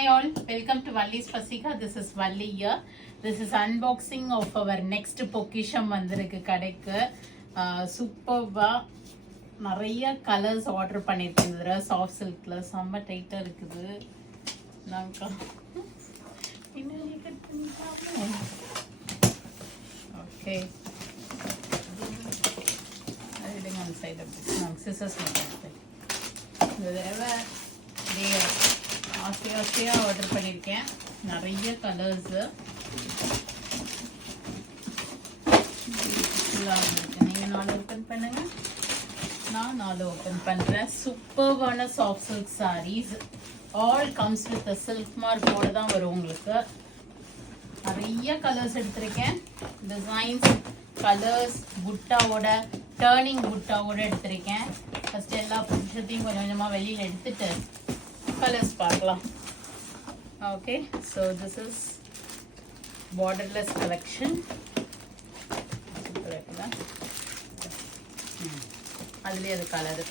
Hi all, welcome to Valli's Pasika. This is Valli here. This is unboxing of our next பொக்கிஷம் வந்திருக்கு கடைக்கு. சூப்பர்வா நிறைய colours order பண்ணியிருக்கேன். இந்த சாஃப்ட் சில்க்ல செம்ம டைட்டா இருக்குது. நாங்க பின்னாடி கட் பண்ணிட்டாங்க. ஓகே. எடுங்க அந்த சைடு அப்படி. நான் சிசர்ஸ் எடுத்தேன். இதெல்லாம் ஆசையாக ஆர்டர் பண்ணியிருக்கேன். நிறைய கலர்ஸு நீங்கள் 4 ஓப்பன் பண்ணுங்க, நான் 4 ஓப்பன் பண்ணுறேன். சூப்பர்வான soft silk sarees all comes with silk மார்க்கோட தான் வரும். உங்களுக்கு நிறைய கலர்ஸ் எடுத்திருக்கேன். டிசைன்ஸ் கலர்ஸ் புட்டாவோட டர்னிங் புட்டாவோட எடுத்திருக்கேன். ஃபர்ஸ்ட் எல்லா புட்டத்தையும் கொஞ்சம் கொஞ்சமாக வெளியில் எடுத்துட்டு கலர்ஸ் பார்க்கலாம். Okay, so this is borderless collection. அதுலேயே அது கலரு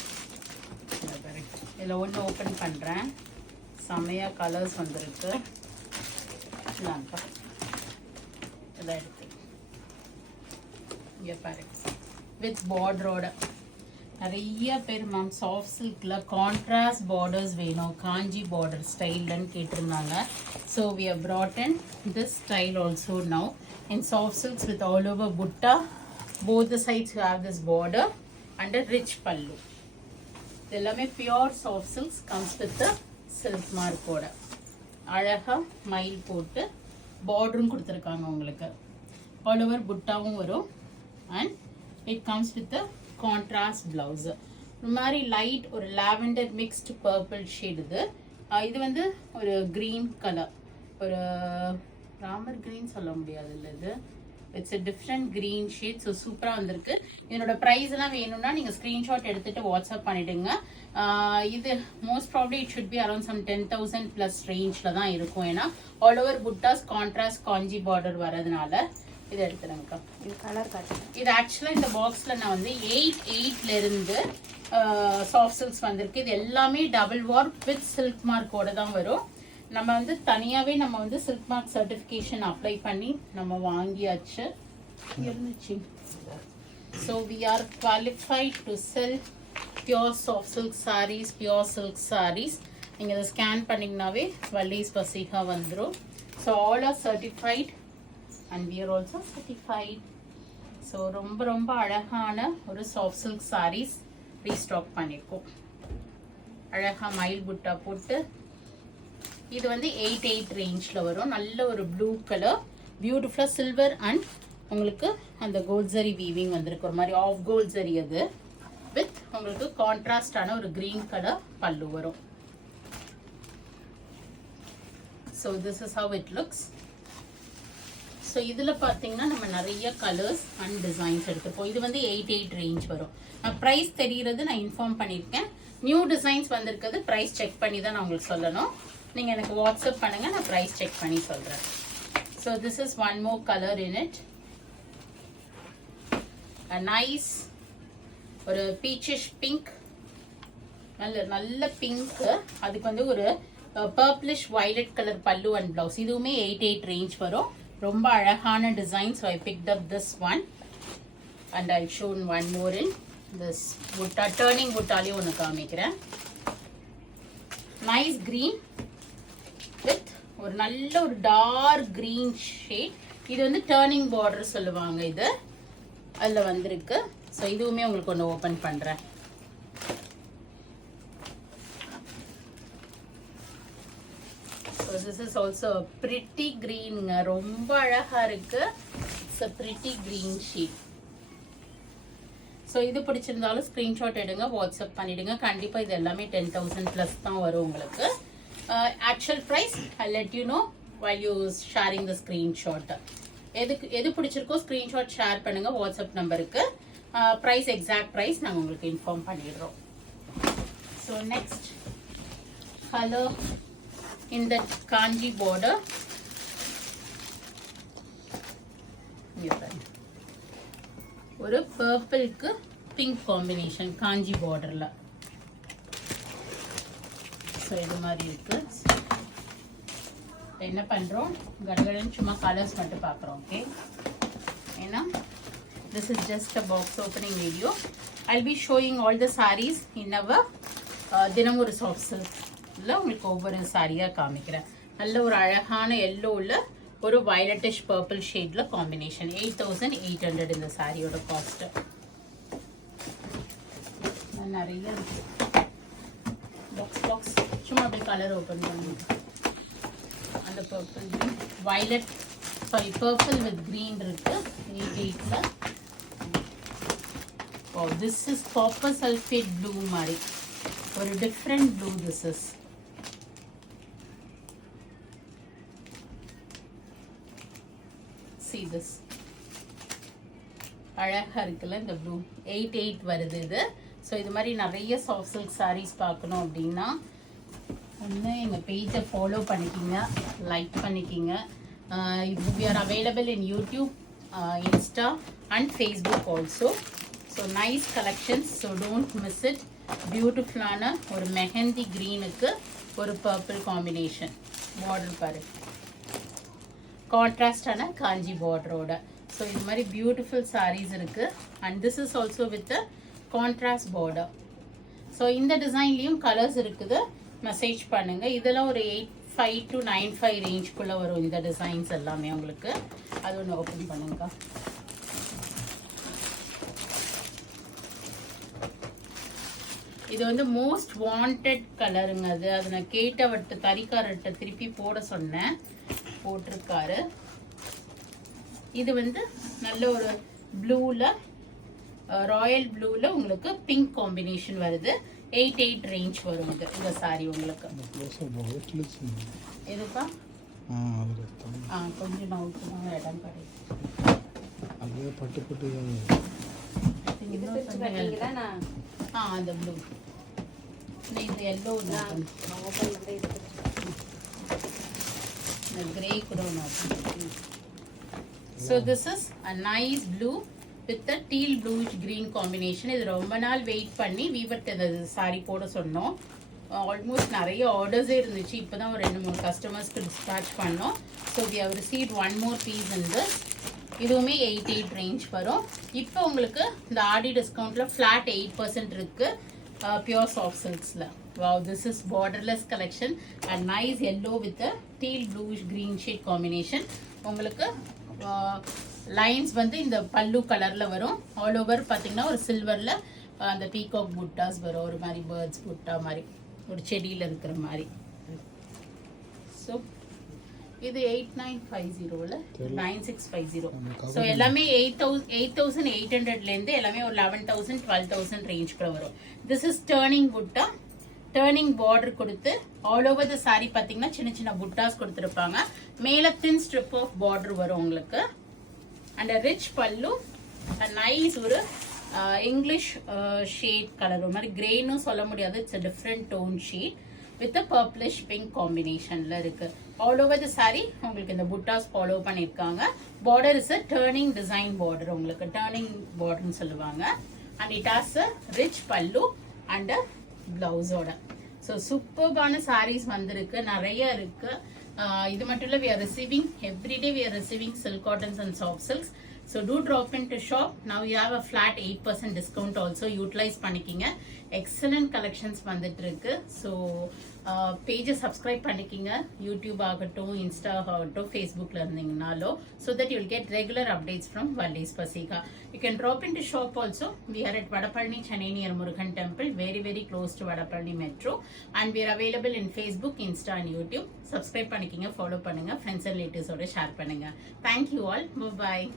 இதில் ஒன்று ஓப்பன் பண்ணுறேன். செம்மையாக கலர்ஸ் வந்துருக்கு. இதான்ப்பா இதை எடுத்து இங்கே பாரு வித் பார்டரோட. நிறைய பேர் மேம் சாஃப்ட் சில்கில் கான்ட்ராஸ்ட் பார்டர்ஸ் வேணும், காஞ்சி பார்டர் ஸ்டைல்னு கேட்டிருந்தாங்க. So we have brought in this style also now in soft silks with all over butta. Both the sides you have this border and a rich pallu. எல்லாமே pure soft silks comes with the silk மார்க்கோட. அழகாக மயில் போட்டு பார்டரும் கொடுத்துருக்காங்க உங்களுக்கு. All over புட்டாவும் வரும் and it comes with the contrast blouse. ஒரு மாதிரி லைட் ஒரு லாவெண்டர் மிக்ஸ்டு பர்பிள் ஷேட். இது வந்து ஒரு க்ரீன் கலர், ஒரு ராமர் க்ரீன் சொல்ல முடியாது இல்லை, இது it's a different green shade. So சூப்பராக வந்திருக்கு. இதனோட ப்ரைஸ் எல்லாம் வேணும்னா நீங்கள் ஸ்க்ரீன்ஷாட் எடுத்துகிட்டு வாட்ஸ்அப் பண்ணிவிடுங்க. இது most probably it should be around some 10,000 plus ரேஞ்சில் தான் இருக்கும். ஏன்னா all over buttas contrast Kanchi border வரதுனால இதை எடுத்துருங்கக்கா. இது கலர் காட்டுங்க. இது ஆக்சுவலாக இந்த பாக்ஸில் நான் வந்து 8/8 சாஃப்ட் சில்க்ஸ் வந்திருக்கு. இது எல்லாமே டபுள் வார்ப் வித் சில்க் மார்க்கோட தான் வரும். நம்ம வந்து தனியாகவே நம்ம வந்து சில்க் மார்க் சர்டிஃபிகேஷன் அப்ளை பண்ணி நம்ம வாங்கியாச்சு இருந்துச்சு. So we are qualified to sell pure soft silk sarees, pure silk sarees. நீங்கள் இதை ஸ்கேன் பண்ணிங்கனாவே வல்லீஸ் பசிகா வந்துடும். So all are certified and we are also certified. So ரொம்ப ரொம்ப அழகான ஒரு சாஃப்ட் சில்க் sarees ரீஸ்டாக் பண்ணிருக்கோம். அழகா மயில் புட்டா போட்டு இது வந்து 8/8 ரேஞ்ச்ல வரும். நல்ல ஒரு ப்ளூ கலர் பியூட்டிஃபுல்லா சில்வர் அண்ட் உங்களுக்கு அந்த கோல்ட் ஜரி வீவிங் வந்திருக்கு. ஒரு மாதிரி ஆஃப் கோல்ட் ஜரி அது வித் உங்களுக்கு கான்ட்ராஸ்டான ஒரு கிரீன் கலர் பல்லு வரும். So this is how it looks. So இதில் பார்த்தீங்கன்னா நம்ம நிறைய கலர்ஸ் அண்ட் டிசைன்ஸ் எடுத்துப்போம். இது வந்து 8/8 ரேஞ்ச் வரும். ப்ரைஸ் தெரிகிறது நான் இன்ஃபார்ம் பண்ணியிருக்கேன். நியூ டிசைன்ஸ் வந்திருக்கிறது ப்ரைஸ் செக் பண்ணி தான் நான் உங்களுக்கு சொல்லணும். நீங்கள் எனக்கு வாட்ஸ்அப் பண்ணுங்கள், நான் ப்ரைஸ் செக் பண்ணி சொல்கிறேன். So this is one more colour in it. Nice ஒரு பீச்சிஷ் பிங்க், நல்ல நல்ல பிங்க்கு. அதுக்கு வந்து ஒரு பர்பிளிஷ் வயலட் கலர் பல்லு அண்ட் ப்ளவுஸ். இதுவுமே 8/8 ரேஞ்ச் வரும். ரொம்ப அழகான design. So I picked up this one and I shown one more in this புட்டா. டர்னிங் புட்டாலே ஒன்று காமிக்கிறேன். நைஸ் கிரீன் வித் ஒரு நல்ல ஒரு டார்க் கிரீன் ஷேட். இது வந்து டர்னிங் பார்டர் சொல்லுவாங்க. இது அதில் வந்திருக்கு. ஸோ இதுவுமே உங்களுக்கு ஒன்று ஓப்பன் பண்ணுறேன். So this is also a pretty green. ரொம்ப அழகா இருக்கு. It's a pretty green sheet. So இது பிடிச்சிருந்தாலும் ஸ்க்ரீன்ஷாட் எடுங்க, வாட்ஸ்அப் பண்ணிடுங்க. கண்டிப்பாக இது எல்லாமே 10,000 ப்ளஸ் தான் வரும் உங்களுக்கு. Actual price I let you know while you sharing the screenshot. எது பிடிச்சிருக்கோ ஸ்க்ரீன்ஷாட் ஷேர் பண்ணுங்க வாட்ஸ்அப் நம்பருக்கு. ப்ரைஸ் எக்ஸாக்ட் ப்ரைஸ் நாங்கள் உங்களுக்கு இன்ஃபார்ம் பண்ணிடுறோம். So next colour in that kanji border. ஒரு பர்பிள்க்கு பிங்க் காம்பினேஷன் காஞ்சி பார்டர்ல. ஸோ இது மாதிரி இருக்கு. என்ன பண்ணுறோம் கடகடன்னு சும்மா கலர்ஸ் மட்டும் பார்க்குறோம். ஓகே, ஏன்னா this is just a box opening video. I'll be showing all the sarees in our தினம் ஒரு சாஃப்ட் சில்க்ல உங்களுக்கு ஒவ்வொரு சாரியாக காமிக்கிறேன். நல்ல ஒரு அழகான எல்லோவில் ஒரு வயலட்டிஷ் பர்பிள் ஷேட்ல காம்பினேஷன். 8800 இந்த சாரியோட காஸ்ட். நிறைய இருக்கு. பாக்ஸ் சும்மா அப்படியே கலர் ஓப்பன் பண்ணி அந்த purple green violet sorry purple with green இருக்கு 88ல. Oh, this is copper sulfate blue மாதிரி ஒரு different blue. This is see this அழகா இருக்குல்ல இந்த ப்ளூ. 88 வருது இது. ஸோ இது மாதிரி நிறைய சாஃப்ட் சில்க் சாரீஸ் பார்க்கணும் அப்படின்னா ஒன்று எங்கள் பேஜை ஃபாலோ பண்ணிக்கிங்க, லைக் பண்ணிக்கிங்க. we are available in YouTube, Insta and Facebook also. So nice collections, so don't miss it. பியூட்டிஃபுல்லான ஒரு மெஹந்தி க்ரீனுக்கு ஒரு பர்பிள் காம்பினேஷன் பார்டர் பாரு, கான்ட்ராஸ்டான காஞ்சி பார்டரோட. ஸோ இது மாதிரி பியூட்டிஃபுல் சாரீஸ் இருக்கு. And this is also with contrast border. So இந்த டிசைன்லேயும் கலர்ஸ் இருக்குது, மெசேஜ் பண்ணுங்க. இதெல்லாம் ஒரு 85 to 95 ரேஞ்சுக்குள்ளே வரும் இந்த டிசைன்ஸ் எல்லாமே உங்களுக்கு. அது ஒன்று ஓப்பன் பண்ணுங்க. இது வந்து மோஸ்ட் வாண்டட் கலருங்க. அது நான் கேட்டவர்கிட்ட தறிக்காரர்கிட்ட திருப்பி போட சொன்னேன், போட்டிருக்காரு. இது வந்து நல்ல ஒரு ப்ளூவில் ராயல் ப்ளூவில் உங்களுக்கு பிங்க் காம்பினேஷன் வருது. 88 ரேஞ்ச் வரும் இது இந்த சாரி உங்களுக்கு. எதுப்பா கொஞ்சம் நவுக்கணும் இடம் கிடைக்கும். அந்த ப்ளூ இது எல்லோ கிரே கூட ஒன்று. So this is a nice blue with a deal bluish green combination. இது ரொம்ப நாள் வெயிட் பண்ணி வீவர்ட் இந்த சாரி போட சொன்னோம். ஆல்மோஸ்ட் நிறைய ஆர்டர்ஸே இருந்துச்சு. இப்போ தான் ஒரு 2-3 கஸ்டமர்ஸ்க்கு டிஸ்பேச் பண்ணோம். So we have received 1 more piece in this. இதுவுமே 88 ரேஞ்ச் வரும். இப்போ உங்களுக்கு இந்த ஆடி டிஸ்கவுண்ட்ல ஃபிளாட் 8% இருக்கு பியூர் சாஃப்ட் சில்க்ஸ்ல. Wow, this is borderless collection and nice yellow with teal bluish green shade combination. உங்களுக்கு லைன்ஸ் வந்து இந்த பல்லு கலர்ல வரும். ஆல் ஓவர் பார்த்தீங்கன்னா ஒரு சில்வர்ல அந்த பீகாக் புட்டாஸ் வரும், ஒரு மாதிரி பேர்ட்ஸ் புட்டா மாதிரி ஒரு செடியில் இருக்கிற மாதிரி. ஸோ இது 8950ல 9650. ஸோ எல்லாமே 8800லேருந்து எல்லாமே ஒரு 11,000 12,000 ரேஞ்சுக்குள்ள வரும். திஸ் இஸ் டர்னிங் புட்டா. டர்னிங் பார்டர் கொடுத்து ஆல் ஓவர் த சாரி பார்த்தீங்கன்னா சின்ன சின்ன புட்டாஸ் கொடுத்துருப்பாங்க. மேலே தின் ஸ்ட்ரிப் ஆஃப் பார்டர் வரும் உங்களுக்கு. அண்ட் ரிச் பல்லு, நைஸ் ஒரு இங்கிலீஷ் ஷேட் கலர், ஒரு மாதிரி கிரேனும் சொல்ல முடியாது, it's a different tone shade with purplish pink காம்பினேஷன்ல இருக்கு. ஆல் ஓவர் த சாரி உங்களுக்கு இந்த புட்டாஸ் ஃபாலோ பண்ணியிருக்காங்க. Border is a turning design border, உங்களுக்கு டர்னிங் பார்டர்னு சொல்லுவாங்க. And it has a rich பல்லு அண்ட் பிளவுஸோட. ஸோ சூப்பர்பான சாரீஸ் வந்திருக்கு, நிறைய இருக்கு. இது மட்டும் இல்லை, we are receiving every day, we are receiving silk cottons and soft silks. So do drop into shop. Now you have a flat 8% discount also. Utilize பண்ணிக்கிங்க. Excellent collections வந்துட்டு இருக்கு. So பேஜை சப்ஸ்கிரைப் பண்ணிக்கிங்க. யூடியூப் ஆகட்டும், Insta ஆகட்டும், ஃபேஸ்புக்கில் இருந்தீங்கனாலோ, so that you will get regular updates from Valdes Pasika. You can drop into shop also. We are at Vadapalani, Chennai near Murugan Temple, very very close to Vadapalani Metro. And we are available in Facebook, Insta and YouTube. Subscribe பண்ணிக்கிங்க, follow பண்ணுங்க, friends and relatives ஓட share பண்ணுங்க. Thank you all. Bye bye.